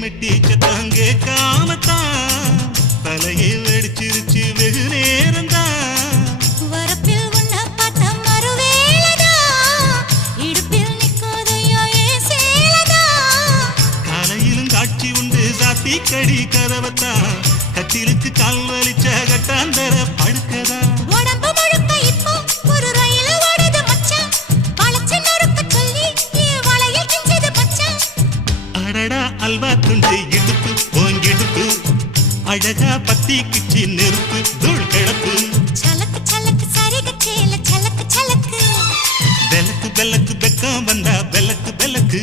மெட்டி சத்தம் கேட்காமத்தான் தலையை வெடிச்சிருச்சு வெகு நேரம்தான். வரப்பில் உன்ன பார்த்த மறுவேளதா இடுப்பில் நிற்காதையா ஏன் சேலதா. காலையிலும் காட்சி உண்டு சாத்தி கடி கதவத்தான் கத்திலுக்கு கால் வலிச்ச கட்டாந்தர படுக்கதா. உடம்பு முழுக்க இப்போ ஒரு ரயில் ஓடுது மச்சான். வளைச்சு நொறுக்க சொல்லி என் வளையல் கிஞ்சது மச்சான். அடடா அல்வா துண்டு இடுப்பு ஓங்கிடுப்பு அழகா பத்தி கிச்சி நெருப்பு தூள் கிடப்பு. சலக்கு சலக்கு சரிக சேல சலக்கு சலக்கு பெலக்கு பெலக்கு பெக்கம் வந்தா பெலக்கு பெலக்கு